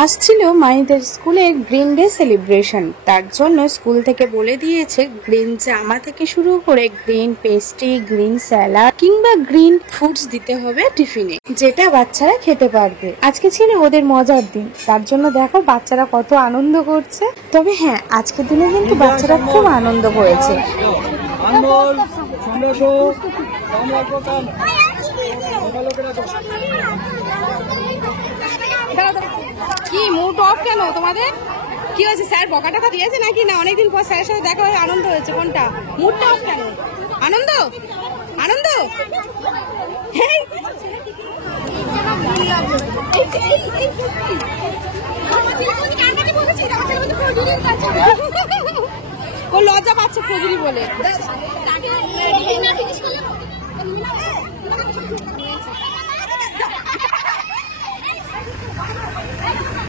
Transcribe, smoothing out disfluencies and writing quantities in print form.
আজ ছিল মাহিদের স্কুলে গ্রিন ডে সেলিব্রেশন। তার জন্য স্কুল থেকে বলে দিয়েছে গ্রিন জামা থেকে শুরু করে গ্রিন পেস্ট্রি, গ্রিন স্যালাড কিংবা গ্রিন ফুডস দিতে হবে টিফিনে, যেটা বাচ্চারা খেতে পারবে। আজকে ছিল ওদের মজার দিন, তার জন্য দেখো বাচ্চারা কত আনন্দ করছে। তবে হ্যাঁ, আজকের দিনে কিন্তু বাচ্চারা খুব আনন্দ করেছে। কি মুড অফ কেন তোমাদের? কি হয়েছে? স্যার বকা টাকা দিয়েছে নাকি? না অনেকদিন পর স্যারের সাথে দেখা হয়ে আনন্দ হয়েছে? কোনটা? মুডটা অফ কেন? আনন্দ আনন্দ ও লজ্জা পাচ্ছে ফজলি বলে।